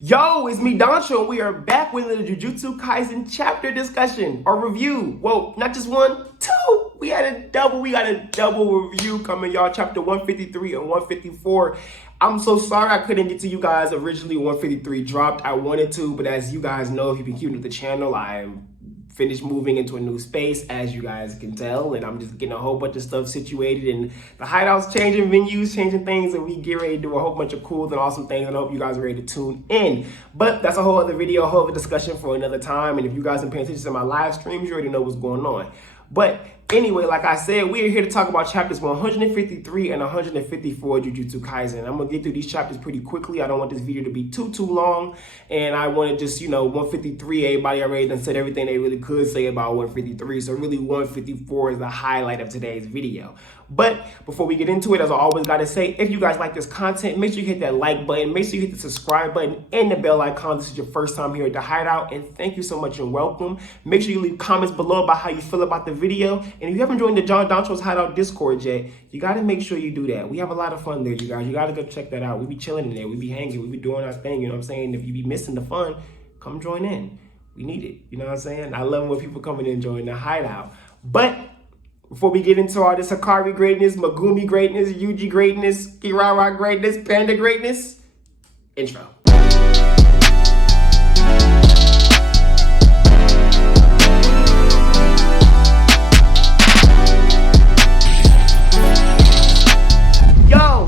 Yo, it's me, Doncho, and we are back with the Jujutsu Kaisen chapter discussion or review. Well, not just one, two. We got a double review coming, y'all. Chapter 153 and 154. I'm so sorry I couldn't get to you guys originally. 153 dropped. I wanted to, but as you guys know, if you've been keeping with the channel, I'm finished moving into a new space, as you guys can tell, and I'm just getting a whole bunch of stuff situated, and the hideout's changing, venues changing things, and we get ready to do a whole bunch of cool and awesome things, and I hope you guys are ready to tune in. But that's a whole other video, a whole other discussion for another time, and if you guys have been paying attention to my live streams, you already know what's going on. But anyway, like I said, we are here to talk about chapters 153 and 154 Jujutsu Kaisen. I'm going to get through these chapters pretty quickly. I don't want this video to be too long. And I want to just, 153, everybody already done said everything they really could say about 153. So really 154 is the highlight of today's video. But before we get into it, as I always got to say, if you guys like this content, make sure you hit that like button. Make sure you hit the subscribe button and the bell icon. This is your first time here at the Hideout. And thank you so much and welcome. Make sure you leave comments below about how you feel about the video. And if you haven't joined the John Dontro's Hideout Discord yet, you got to make sure you do that. We have a lot of fun there, you guys. You got to go check that out. We be chilling in there. We be hanging. We be doing our thing. You know what I'm saying? If you be missing the fun, come join in. We need it. You know what I'm saying? I love when people come in and join the Hideout. But before we get into all this Hakari greatness, Megumi greatness, Yuji greatness, Kirara greatness, Panda greatness, intro.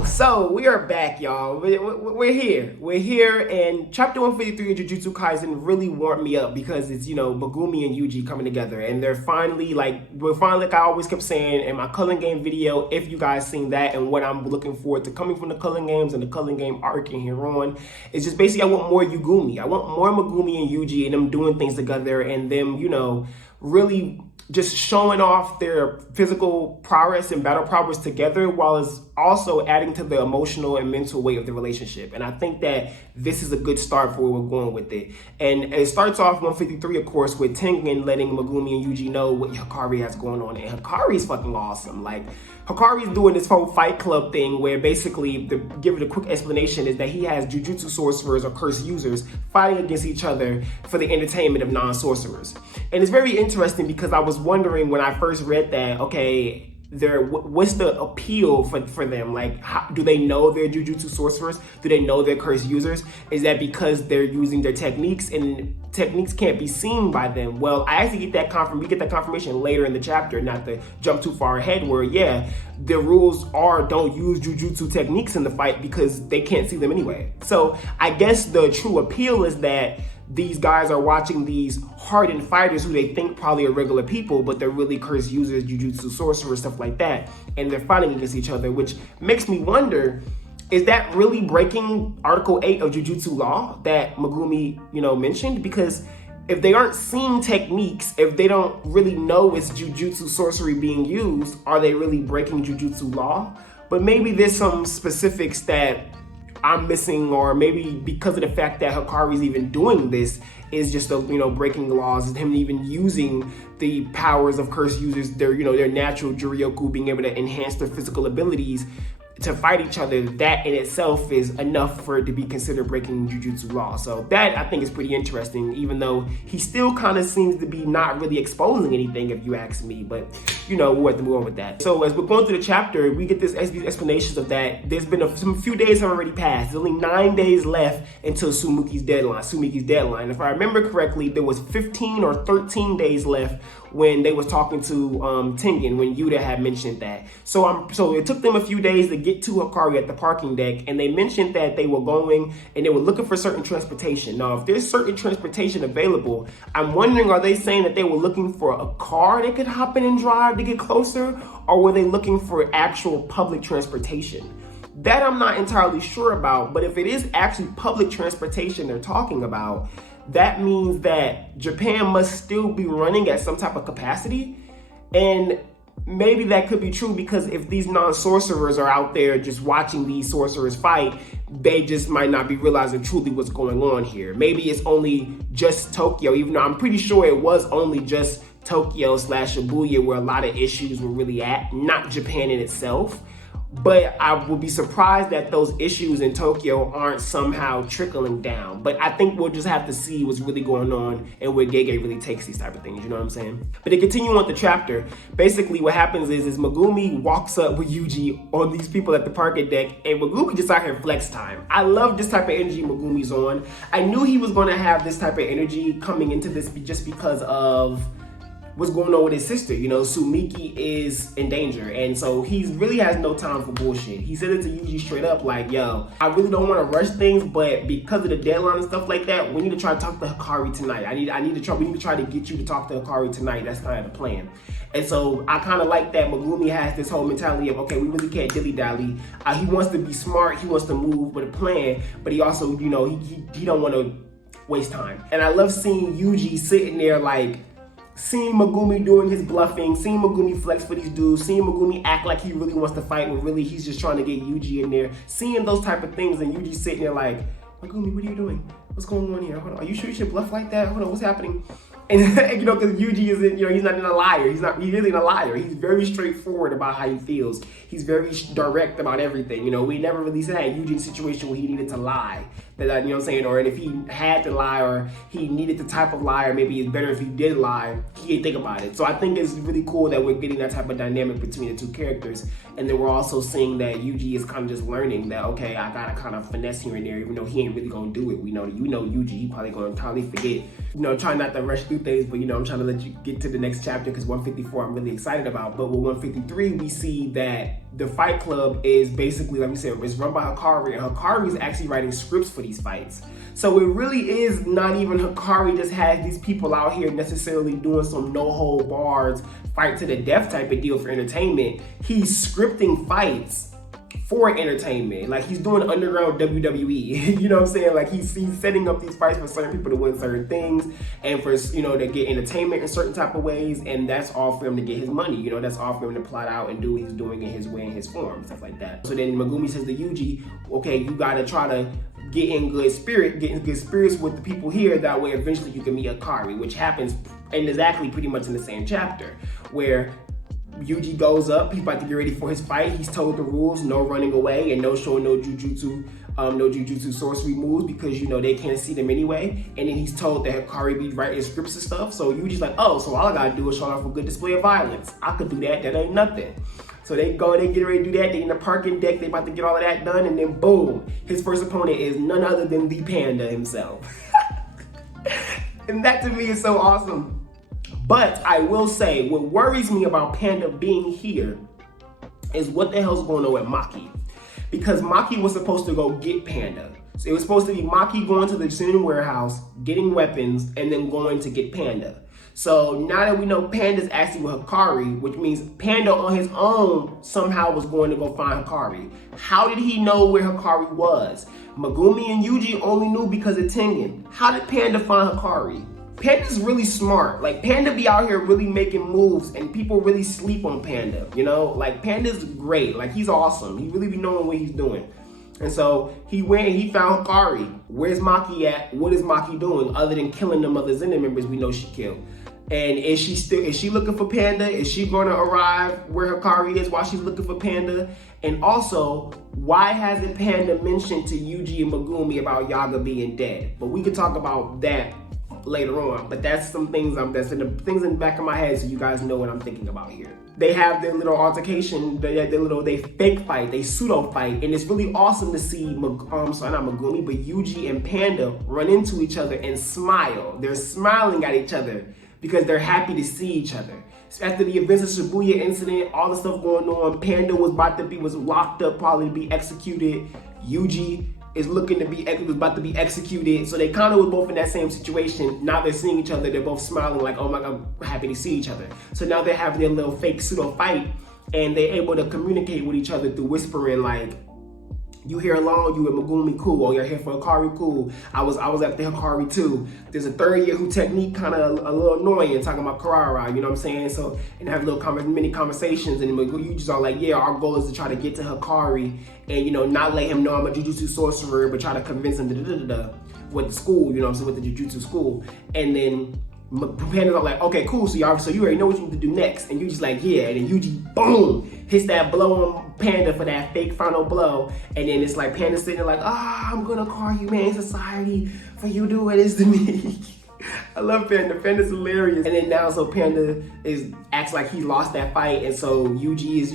So we are back, y'all. We're here, and chapter 153 of Jujutsu Kaisen really warmed me up because it's, Megumi and Yuji coming together, and we're finally, like I always kept saying in my Culling Game video, if you guys seen that, and what I'm looking forward to coming from the Culling Games and the Culling Game arc and here on, is just basically I want more Megumi. I want more Megumi and Yuji and them doing things together and them, really just showing off their physical prowess and battle prowess together, while it's also adding to the emotional and mental weight of the relationship. And I think that this is a good start for where we're going with it. And it starts off 153, of course, with Tengen letting Megumi and Yuji know what Hikari has going on. And Hikari is fucking awesome. Like, Hakari's doing this whole fight club thing where basically, to give it a quick explanation, is that he has jujutsu sorcerers or cursed users fighting against each other for the entertainment of non-sorcerers. And it's very interesting because I was wondering when I first read that, okay, what's the appeal for them? Like, do they know they're jujutsu sorcerers? Do they know they're cursed users? Is that because they're using their techniques and techniques can't be seen by them? Well, I actually get that confirmation later in the chapter, not to jump too far ahead, where the rules are don't use jujutsu techniques in the fight because they can't see them anyway. So I guess the true appeal is that these guys are watching these hardened fighters who they think probably are regular people, but they're really cursed users, jujutsu sorcerers, stuff like that, and they're fighting against each other, which makes me wonder, is that really breaking Article 8 of Jujutsu Law that Megumi, mentioned? Because if they aren't seeing techniques, if they don't really know it's jujutsu sorcery being used, are they really breaking Jujutsu Law? But maybe there's some specifics that I'm missing, or maybe because of the fact that Hakari's even doing this is just breaking the laws, and him even using the powers of cursed users, their natural Juryoku, being able to enhance their physical abilities to fight each other. That in itself is enough for it to be considered breaking Jujutsu Law. So that I think is pretty interesting, even though he still kind of seems to be not really exposing anything, if you ask me. But we'll have to move on with that. So as we're going through the chapter, we get these explanations of that. There's been some few days have already passed. There's only 9 days left until Sumiki's deadline. If I remember correctly, there was 15 or 13 days left when they was talking to Tengen, when Yuta had mentioned that. So it took them a few days to get to Hakari at the parking deck, and they mentioned that they were going and they were looking for certain transportation. Now, if there's certain transportation available, I'm wondering, are they saying that they were looking for a car they could hop in and drive to get closer, or were they looking for actual public transportation? That I'm not entirely sure about, but if it is actually public transportation they're talking about, that means that Japan must still be running at some type of capacity. And maybe that could be true, because if these non-sorcerers are out there just watching these sorcerers fight, they just might not be realizing truly what's going on here. Maybe it's only just Tokyo, even though I'm pretty sure it was only just Tokyo / Shibuya where a lot of issues were really at, not Japan in itself. But I would be surprised that those issues in Tokyo aren't somehow trickling down. But I think we'll just have to see what's really going on and where Gege really takes these type of things, you know what I'm saying? But to continue on the chapter, basically what happens is Megumi walks up with Yuji on these people at the parking deck, and Megumi just out here flex time. I love this type of energy Megumi's on. I knew he was gonna have this type of energy coming into this just because of what's going on with his sister. You know, Sumiki is in danger, and so he really has no time for bullshit. He said it to Yuji straight up, like, yo, I really don't want to rush things, but because of the deadline and stuff like that, we need to try to talk to Hikari tonight. We need to try to get you to talk to Hikari tonight. That's kind of the plan. And so I kind of like that Megumi has this whole mentality of, okay, we really can't dilly-dally. He wants to be smart, he wants to move with a plan, but he also, you know, he don't want to waste time. And I love seeing Yuji sitting there, like, seeing Megumi doing his bluffing, seeing Megumi flex for these dudes, seeing Megumi act like he really wants to fight when really he's just trying to get Yuji in there, seeing those type of things, and Yuji sitting there like, Megumi, what are you doing? What's going on here? Hold on, are you sure you should bluff like that? Hold on, what's happening? And you know, because Yuji isn't, you know, he's not a liar. He's really a liar. He's very straightforward about how he feels. He's very direct about everything. You know, we never really had Yuji in a situation where he needed to lie. That, you know what I'm saying? Or if he had to lie, or he needed the type of lie, or maybe it's better if he did lie, he didn't think about it. So I think it's really cool that we're getting that type of dynamic between the two characters. And then we're also seeing that Yuji is kind of just learning that, okay, I gotta kind of finesse here and there, even though he ain't really gonna do it. We know, you know, Yuji, he probably gonna totally forget. You know, try not to rush through things, but you know, I'm trying to let you get to the next chapter because 154 I'm really excited about. But with 153, we see that the Fight Club is basically, like we said, it's run by Hakari, and Hakari is actually writing scripts for these fights. So it really is not even Hikari just has these people out here necessarily doing some no-hold-barred fight to the death type of deal for entertainment. He's scripting fights for entertainment. Like, he's doing underground WWE. You know what I'm saying? Like, he's setting up these fights for certain people to win certain things, and for, you know, to get entertainment in certain type of ways, and that's all for him to get his money. You know, that's all for him to plot out and do what he's doing in his way, in his form, stuff like that. So then Megumi says to Yuji, okay, you gotta try to get in good spirits with the people here, that way eventually you can meet Hikari, which happens and exactly pretty much in the same chapter, where Yuji goes up, he's about to get ready for his fight. He's told the rules, no running away and no showing no jujutsu sorcery moves, because, you know, they can't see them anyway. And then he's told that Hikari be writing scripts and stuff. So Yuji's like, oh, so all I gotta do is show off a good display of violence. I could do that, that ain't nothing. So they go, they get ready to do that. They in the parking deck, they about to get all of that done, and then boom, his first opponent is none other than the Panda himself. And that to me is so awesome. But I will say, what worries me about Panda being here is what the hell's going on with Maki. Because Maki was supposed to go get Panda. So it was supposed to be Maki going to the Zen warehouse, getting weapons, and then going to get Panda. So now that we know Panda's actually with Hikari, which means Panda on his own somehow was going to go find Hikari. How did he know where Hikari was? Megumi and Yuji only knew because of Tengen. How did Panda find Hikari? Panda's really smart. Like, Panda be out here really making moves, and people really sleep on Panda, you know? Like, Panda's great. Like, he's awesome. He really be knowing what he's doing. And so he went and he found Hikari. Where's Maki at? What is Maki doing other than killing them other Zen members we know she killed? And is she looking for Panda? Is she gonna arrive where Hikari is while she's looking for Panda? And also, why hasn't Panda mentioned to Yuji and Megumi about Yaga being dead? But we could talk about that later on. But that's some things that's in the back of my head, so you guys know what I'm thinking about here. They have their little altercation, they fake fight, they pseudo fight, and it's really awesome to see not Megumi, but Yuji and Panda run into each other and smile. They're smiling at each other because they're happy to see each other. So after the events of Shibuya incident, all the stuff going on, Panda was locked up, probably to be executed. Yuji is was about to be executed. So they kind of were both in that same situation. Now they're seeing each other, they're both smiling like, oh my God, we're happy to see each other. So now they're having their little fake pseudo fight, and they're able to communicate with each other through whispering, like, you here alone, you with Megumi, cool. Oh, you're here for Hikari, cool. I was after Hikari too. There's a third year who technique kind of a little annoying, talking about Karara, you know what I'm saying? So, and have mini conversations, and you just are like, yeah, our goal is to try to get to Hikari and, you know, not let him know I'm a Jujutsu sorcerer, but try to convince him with the school, you know what I'm saying, with the Jujutsu school. And then Panda's all like, okay, cool, so you already know what you need to do next. And Yuji's like, yeah. And then Yuji, boom, hits that blow on Panda for that fake final blow. And then it's like Panda's sitting there like, I'm gonna call Humane Society for you doing this to me. I love Panda. Panda's hilarious. And then now, so Panda acts like he lost that fight. And so Yuji is,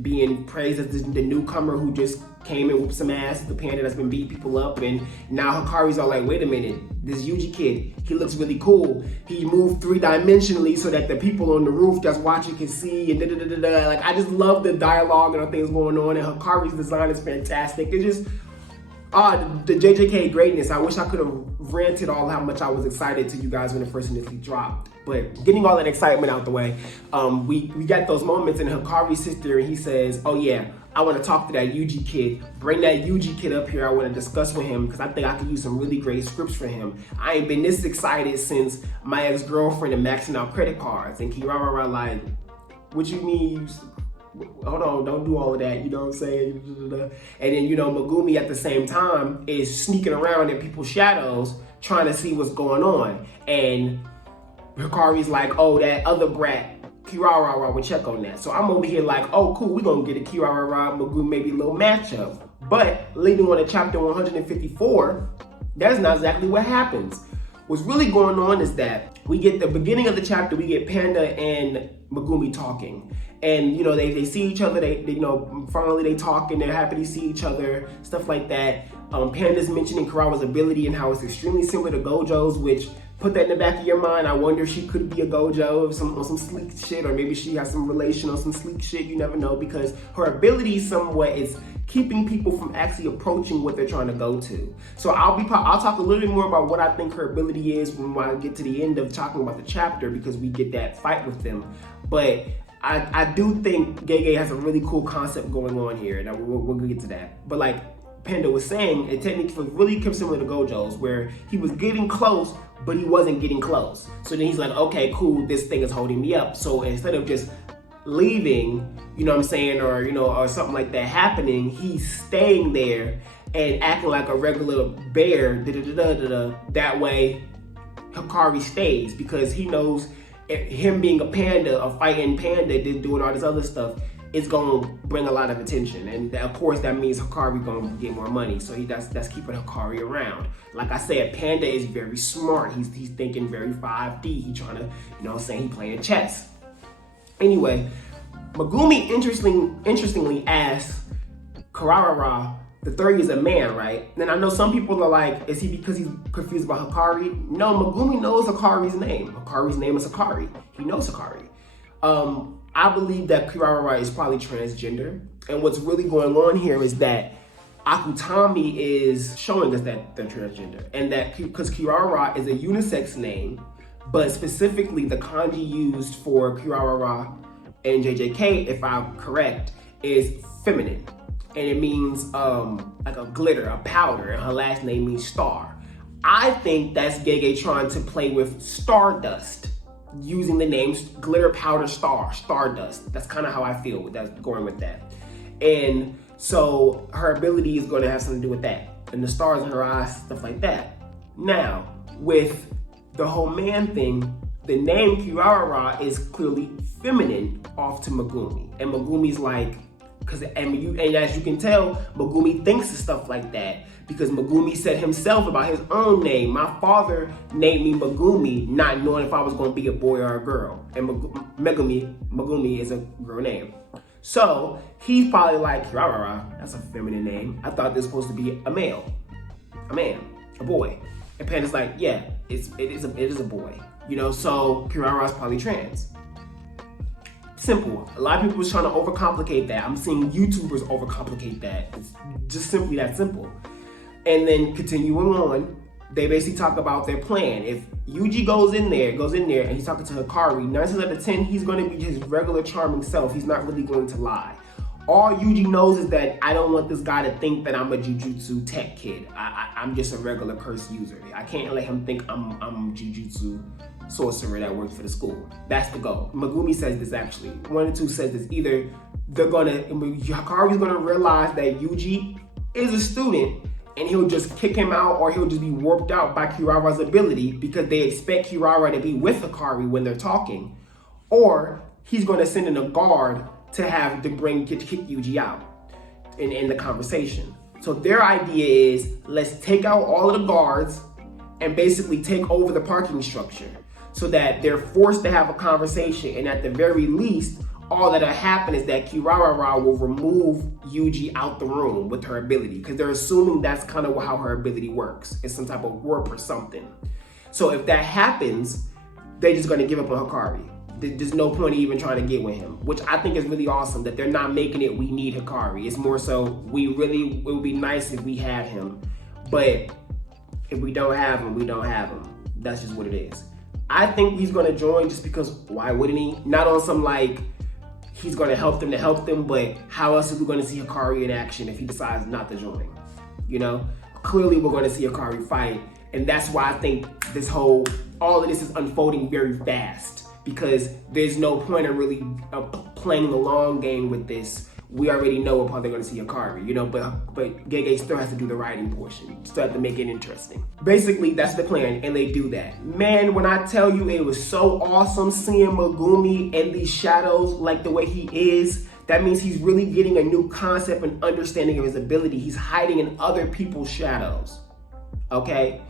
being praised as the newcomer who just came in with some ass, the Panda that's been beating people up. And now Hikari's all like, wait a minute, this Yuji kid, he looks really cool. He moved 3-dimensionally so that the people on the roof just watching can see, and da-da-da-da-da. Like, I just love the dialogue and the things going on, and Hikari's design is fantastic. It's just, the JJK greatness. I wish I could have ranted all how much I was excited to you guys when it first initially dropped. But getting all that excitement out the way, we got those moments, and Hikari sits there and he says, oh yeah, I want to talk to that Yuji kid. Bring that Yuji kid up here. I want to discuss with him because I think I could use some really great scripts for him. I ain't been this excited since my ex-girlfriend and maxing out credit cards. And Kirara like, what you mean? Hold on, don't do all of that, you know what I'm saying? And then, Megumi at the same time is sneaking around in people's shadows trying to see what's going on. And Hikari's like, oh, that other brat, Kirara, will check on that. So I'm over here like, oh, cool, we're going to get a Kirara, Megumi, maybe a little matchup. But leading on to chapter 154, that's not exactly what happens. What's really going on is that we get the beginning of the chapter, we get Panda and Megumi talking. And, they see each other, they finally they talk and they're happy to see each other, stuff like that. Panda's mentioning Karara's ability and how it's extremely similar to Gojo's, which, put that in the back of your mind. I wonder if she could be a Gojo on some sleek shit, or maybe she has some relation on some sleek shit. You never know, because her ability somewhat is keeping people from actually approaching what they're trying to go to. So I'll talk a little bit more about what I think her ability is when I get to the end of talking about the chapter, because we get that fight with them. But I do think Gege has a really cool concept going on here, and we're gonna get to that. But like Panda was saying, it technically really kept similar to Gojo's, where he was getting close, but he wasn't getting close. So then he's like, okay, cool, this thing is holding me up. So instead of just leaving, you know what I'm saying, or something like that happening, he's staying there and acting like a regular bear, that way Hikari stays, because he knows him being a panda, a fighting panda, doing all this other stuff, is gonna bring a lot of attention, and of course that means Hikari gonna get more money. So that's keeping Hikari around. Like I said, Panda is very smart. He's thinking very 5D. He trying to, he playing chess. Anyway, Megumi interestingly asks Karara, the third is a man, right? And I know some people are like, is he because he's confused about Hikari? No, Megumi knows Hikari's name. Hikari's name is Hikari. He knows Hikari. I believe that Kirara is probably transgender. And what's really going on here is that Akutami is showing us that they're transgender. And that because Kirara is a unisex name, but specifically the kanji used for Kirara and JJK, if I'm correct, is feminine. And it means like a glitter, a powder, and her last name means star. I think that's Gege trying to play with Stardust, using the names glitter, powder, star, Stardust. That's kind of how I feel with that, going with that. And so her ability is going to have something to do with that, and the stars in her eyes, stuff like that. Now, with the whole man thing, the name Kirara is clearly feminine off to Megumi, and Megumi's like, and as you can tell, Megumi thinks of stuff like that, because Megumi said himself about his own name, my father named me Megumi, not knowing if I was going to be a boy or a girl. And Megumi is a girl name. So he's probably like, Karara, that's a feminine name. I thought this was supposed to be a male, a man, a boy. And Panda's like, yeah, it is a boy. So Kirara's probably trans. Simple. A lot of people was trying to overcomplicate that. I'm seeing YouTubers overcomplicate that. It's just simply that simple. And then continuing on, they basically talk about their plan. If Yuji goes in there and he's talking to Hikari, 9 times out of 10, he's going to be his regular charming self. He's not really going to lie. All Yuji knows is that I don't want this guy to think that I'm a Jujutsu tech kid. I'm just a regular curse user. I can't let him think I'm Jujutsu sorcerer that works for the school. That's the goal. Megumi says this actually. One of the two says this. Either Hikari's gonna realize that Yuji is a student and he'll just kick him out, or he'll just be warped out by Kirara's ability because they expect Kirara to be with Hikari when they're talking, or he's going to send in a guard to kick Yuji out in the conversation. So their idea is, let's take out all of the guards and basically take over the parking structure so that they're forced to have a conversation, and at the very least, all that'll happen is that Kirara will remove Yuji out the room with her ability, because they're assuming that's kind of how her ability works. It's some type of warp or something. So if that happens, they're just going to give up on Hikari. There's no point in even trying to get with him, which I think is really awesome that they're not making it we need Hikari. It's more so it would be nice if we had him, but if we don't have him, we don't have him. That's just what it is. I think he's going to join just because why wouldn't he? Not on some like he's going to help them, but how else are we going to see Hikari in action if he decides not to join? You know, clearly we're going to see Hikari fight, and that's why I think all of this is unfolding very fast, because there's no point in really playing the long game with this. We already know how they're going to see Hikari, you know, but Gege still has to do the writing portion, still have to make it interesting. Basically, that's the plan, and they do that. Man, when I tell you it was so awesome seeing Megumi in these shadows like the way he is, that means he's really getting a new concept and understanding of his ability. He's hiding in other people's shadows, okay?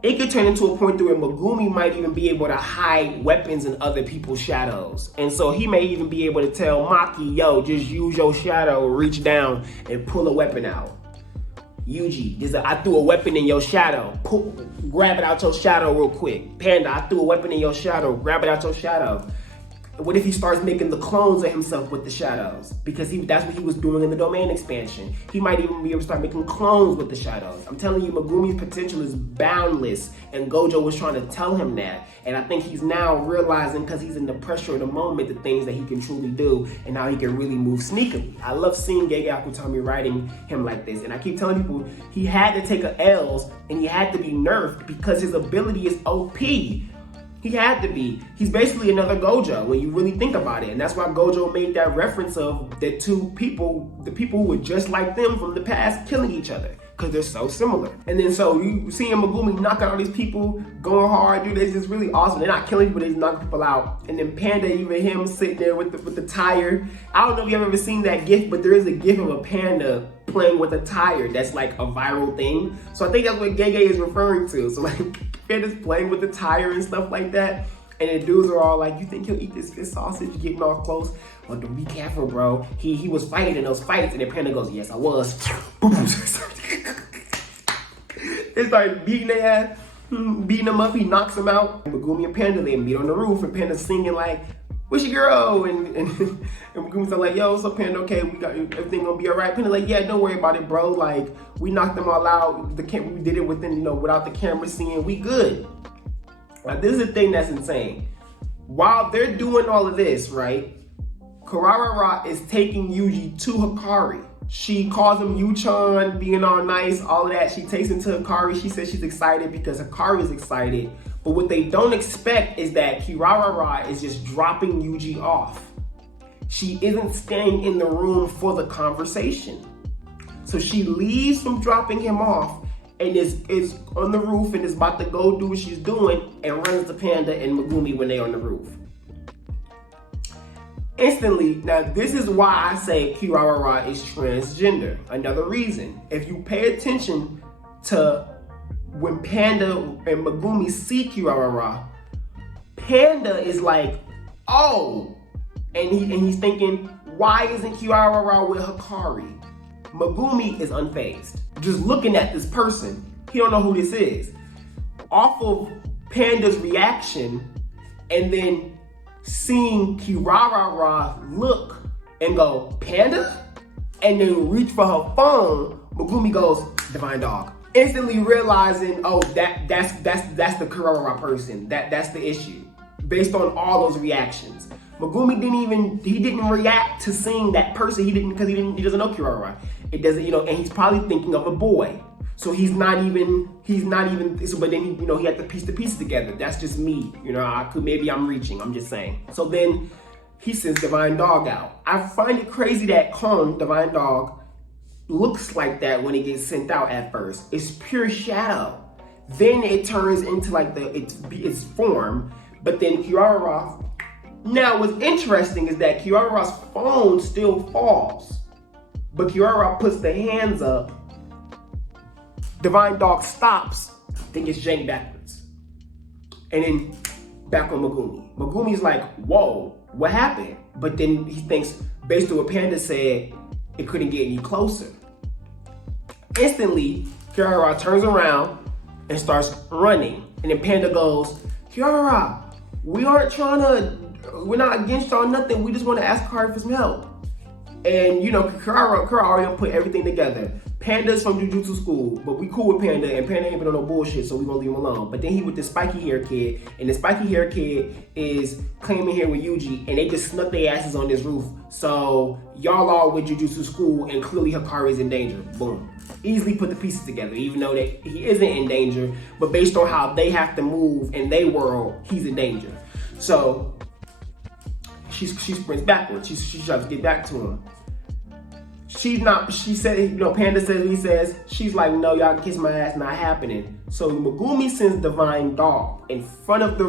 It could turn into a point where Megumi might even be able to hide weapons in other people's shadows. And so he may even be able to tell Maki, yo, just use your shadow, reach down and pull a weapon out. Yuji, I threw a weapon in your shadow. Grab it out your shadow real quick. Panda, I threw a weapon in your shadow. Grab it out your shadow. What if he starts making the clones of himself with the shadows? Because that's what he was doing in the domain expansion. He might even be able to start making clones with the shadows. I'm telling you, Megumi's potential is boundless, and Gojo was trying to tell him that. And I think he's now realizing, because he's in the pressure of the moment, the things that he can truly do and how he can really move sneakily. I love seeing Gege Akutami writing him like this. And I keep telling people, he had to take L's and he had to be nerfed because his ability is OP. He had to be. He's basically another Gojo when you really think about it. And that's why Gojo made that reference of the two people, the people who were just like them from the past, killing each other, because they're so similar. And then so you seeing Megumi knock out all these people, going hard, dude, it's just really awesome. They're not killing people, they're just knocking people out. And then Panda, even him sitting there with the tire. I don't know if you've ever seen that gif, but there is a gif of a panda playing with a tire that's like a viral thing. So I think that's what Gege is referring to. So like Panda's playing with the tire and stuff like that. And the dudes are all like, you think he'll eat this fish sausage? Getting all close. Well, be careful, bro. He was fighting in those fights. And then Panda goes, yes, I was. They start beating their ass, beating them up. He knocks them out. Megumi and Panda, they meet on the roof. And Panda's singing like, where's your girl? And Megumi's like, yo, what's up, Panda? Okay, we got everything gonna be all right. Panda's like, yeah, don't worry about it, bro. Like, we knocked them all out. We did it within, without the camera seeing. We good. Now, this is the thing that's insane. While they're doing all of this, right, Karara is taking Yuji to Hikari. She calls him Yu-chan, being all nice, all of that. She takes him to Hikari. She says she's excited because Hikari is excited. But what they don't expect is that Kirara is just dropping Yuji off. She isn't staying in the room for the conversation. So she leaves from dropping him off and is on the roof and is about to go do what she's doing and runs to Panda and Megumi when they're on the roof. Instantly, now this is why I say Kirara is transgender. Another reason, if you pay attention to when Panda and Megumi see Kirara, Panda is like, oh, and he's thinking, why isn't Kirara with Hikari? Megumi is unfazed. Just looking at this person, he don't know who this is. Off of Panda's reaction, and then seeing Kirara look and go, Panda? And then reach for her phone, Megumi goes, Divine Dog. Instantly realizing, oh, that's the Karara person. That's the issue. Based on all those reactions. Megumi didn't react to seeing that person. He doesn't know Karara. It doesn't, and he's probably thinking of a boy. So but then he had to piece the pieces together. That's just me. Maybe I'm reaching, I'm just saying. So then he sends Divine Dog out. I find it crazy that Divine Dog, looks like that when it gets sent out at first. It's pure shadow. Then it turns into like its form, but then Kirara. Now what's interesting is that Kirara's phone still falls, but Kirara puts the hands up. Divine Dog stops, then gets yanked backwards. And then back on Megumi. Megumi's like, whoa, what happened? But then he thinks, based on what Panda said, it couldn't get any closer. Instantly, Karara turns around and starts running. And then Panda goes, Karara, we're not against y'all nothing. We just want to ask Hikari for some help. And you know, Karara already put everything together. Panda's from Jujutsu school, but we cool with Panda, and Panda ain't been on no bullshit, so we gonna leave him alone. But then he with the spiky hair kid, and the spiky hair kid is claiming here with Yuji, and they just snuck their asses on this roof. So y'all are with Jujutsu school, and clearly Hikari's in danger. Boom. Easily put the pieces together, even though that he isn't in danger, but based on how they have to move in their world, he's in danger. So she sprints backwards. She tries to get back to him. She said, you know, Panda says, he says, she's like, no, y'all can kiss my ass, not happening. So Megumi sends Divine Dog in front of the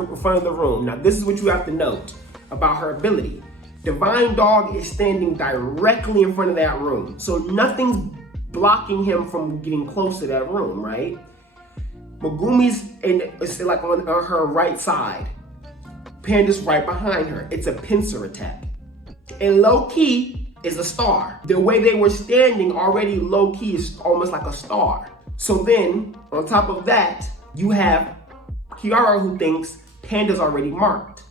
room. Now, this is what you have to note about her ability. Divine Dog is standing directly in front of that room. So nothing's blocking him from getting close to that room, right? Megumi's it's like on her right side. Panda's right behind her. It's a pincer attack. And low-key, is a star. The way they were standing already low-key is almost like a star. So then, on top of that, you have Kirara who thinks Panda's already marked.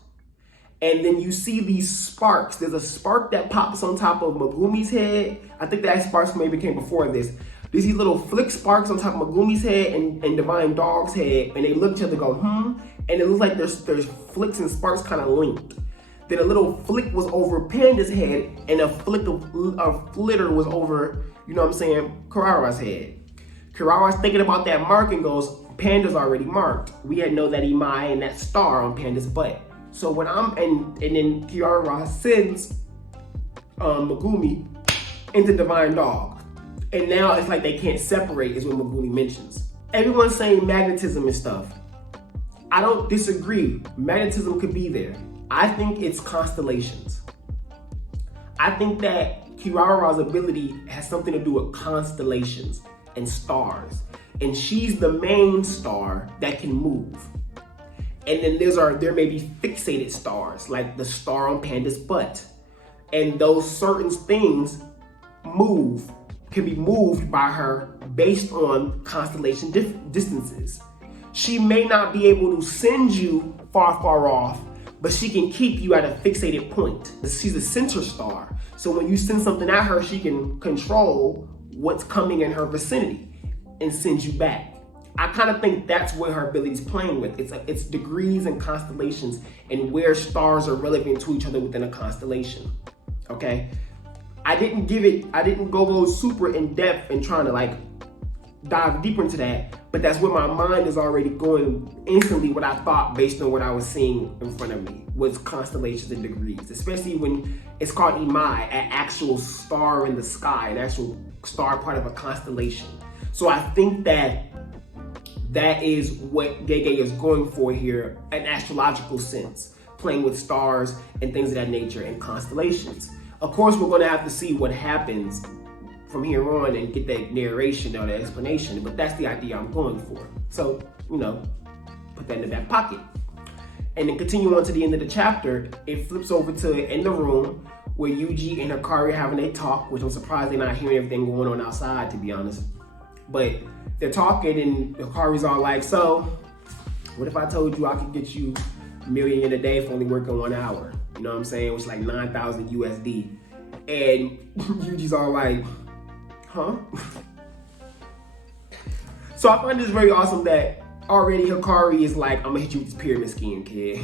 And then you see these sparks. There's a spark that pops on top of Megumi's head. I think that sparks maybe came before this. There's these little flick sparks on top of Megumi's head and Divine Dog's head, and they look at each other and go, and it looks like there's flicks and sparks kind of linked. Then a little flick was over Panda's head, and a flitter was over, you know what I'm saying, Karara's head. Karara's thinking about that mark and goes, Panda's already marked. We had know that Imai and that star on Panda's butt. So when and then Kirara sends Megumi into Divine Dog. And now it's like they can't separate is what Megumi mentions. Everyone's saying magnetism and stuff. I don't disagree. Magnetism could be there. I think it's constellations. I think that Kirara's ability has something to do with constellations and stars. And she's the main star that can move. And then there may be fixated stars, like the star on Panda's butt. And those certain things can be moved by her based on constellation distances. She may not be able to send you far off, but she can keep you at a fixated point. She's a center star. So when you send something at her, she can control what's coming in her vicinity and send you back. I kind of think that's where her ability is playing with. It's degrees and constellations and where stars are relevant to each other within a constellation, okay? I didn't go super in depth and trying to like dive deeper into that, but that's where my mind is already going instantly. What I thought based on what I was seeing in front of me was constellations and degrees, especially when it's called Imai, an actual star in the sky, an actual star part of a constellation. So I think that is what Gege is going for here, an astrological sense, playing with stars and things of that nature and constellations. Of course, we're going to have to see what happens from here on and get that narration or that explanation, but that's the idea I'm going for. So, you know, put that in the back pocket. And then continue on to the end of the chapter, it flips over to in the room where Yuji and Hikari are having a talk, which I'm surprised they're not hearing everything going on outside, to be honest. But they're talking and Hikari's all like, so, what if I told you I could get you $1 million in a day for only working 1 hour? You know what I'm saying? It was like 9,000 USD. And Yuji's all like, huh? So I find this very awesome that already Hikari is like, I'm gonna hit you with this pyramid scheme, kid.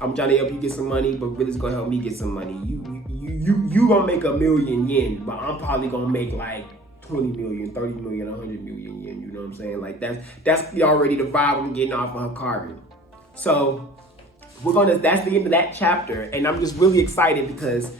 I'm trying to help you get some money, but really it's gonna help me get some money. You gonna make 1 million yen, but I'm probably gonna make like 20 million, 30 million, 100 million yen, you know what I'm saying? Like that's already the vibe I'm getting off of Hikari. So that's the end of that chapter, and I'm just really excited because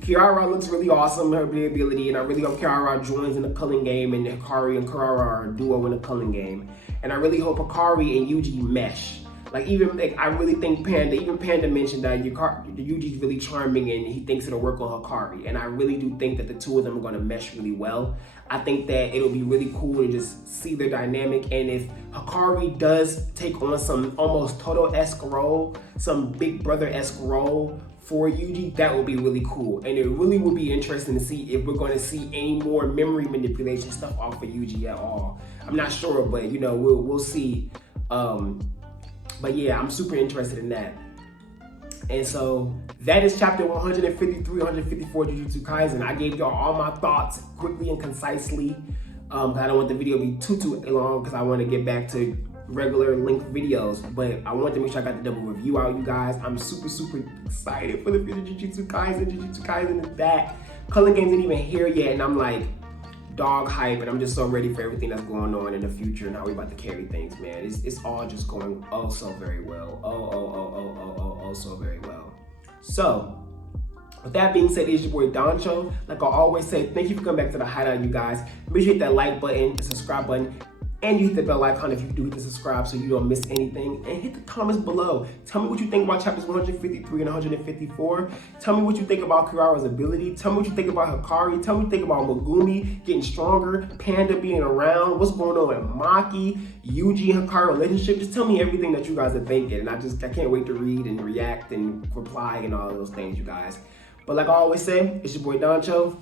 Kirara looks really awesome, her ability, and I really hope Karara joins in the Culling Game and Hikari and Karara are a duo in the Culling Game. And I really hope Hakari and Yuji mesh. Like I really think Panda mentioned that Yuji's really charming and he thinks it'll work on Hikari. And I really do think that the two of them are gonna mesh really well. I think that it'll be really cool to just see their dynamic. And if Hakari does take on some almost Toto-esque role, some Big Brother-esque role for Yuji, that would be really cool. And it really will be interesting to see if we're gonna see any more memory manipulation stuff off of Yuji at all. I'm not sure, but you know, we'll see. But yeah, I'm super interested in that. And so that is chapter 153, 154 Jujutsu Kaisen. I gave y'all all my thoughts quickly and concisely. I don't want the video to be too long because I want to get back to regular length videos. But I want to make sure I got the double review out, you guys. I'm super excited for the future Jujutsu Kaisen. Jujutsu Kaisen is back. Culling Games ain't even here yet, and I'm like dog hype, and I'm just so ready for everything that's going on in the future and how we about to carry things, man. It's all just going oh so very well. Oh so very well. So with that being said, it's your boy Doncho. Like I always say, thank you for coming back to the Hideout, you guys. Make sure you hit that like button, the subscribe button, and you hit the bell icon if you do hit the subscribe so you don't miss anything. And hit the comments below. Tell me what you think about chapters 153 and 154. Tell me what you think about Karara's ability. Tell me what you think about Hikari. Tell me what you think about Megumi getting stronger, Panda being around, what's going on with Maki, Yuji and Hikari relationship. Just tell me everything that you guys are thinking. And I can't wait to read and react and reply and all those things, you guys. But like I always say, it's your boy Doncho.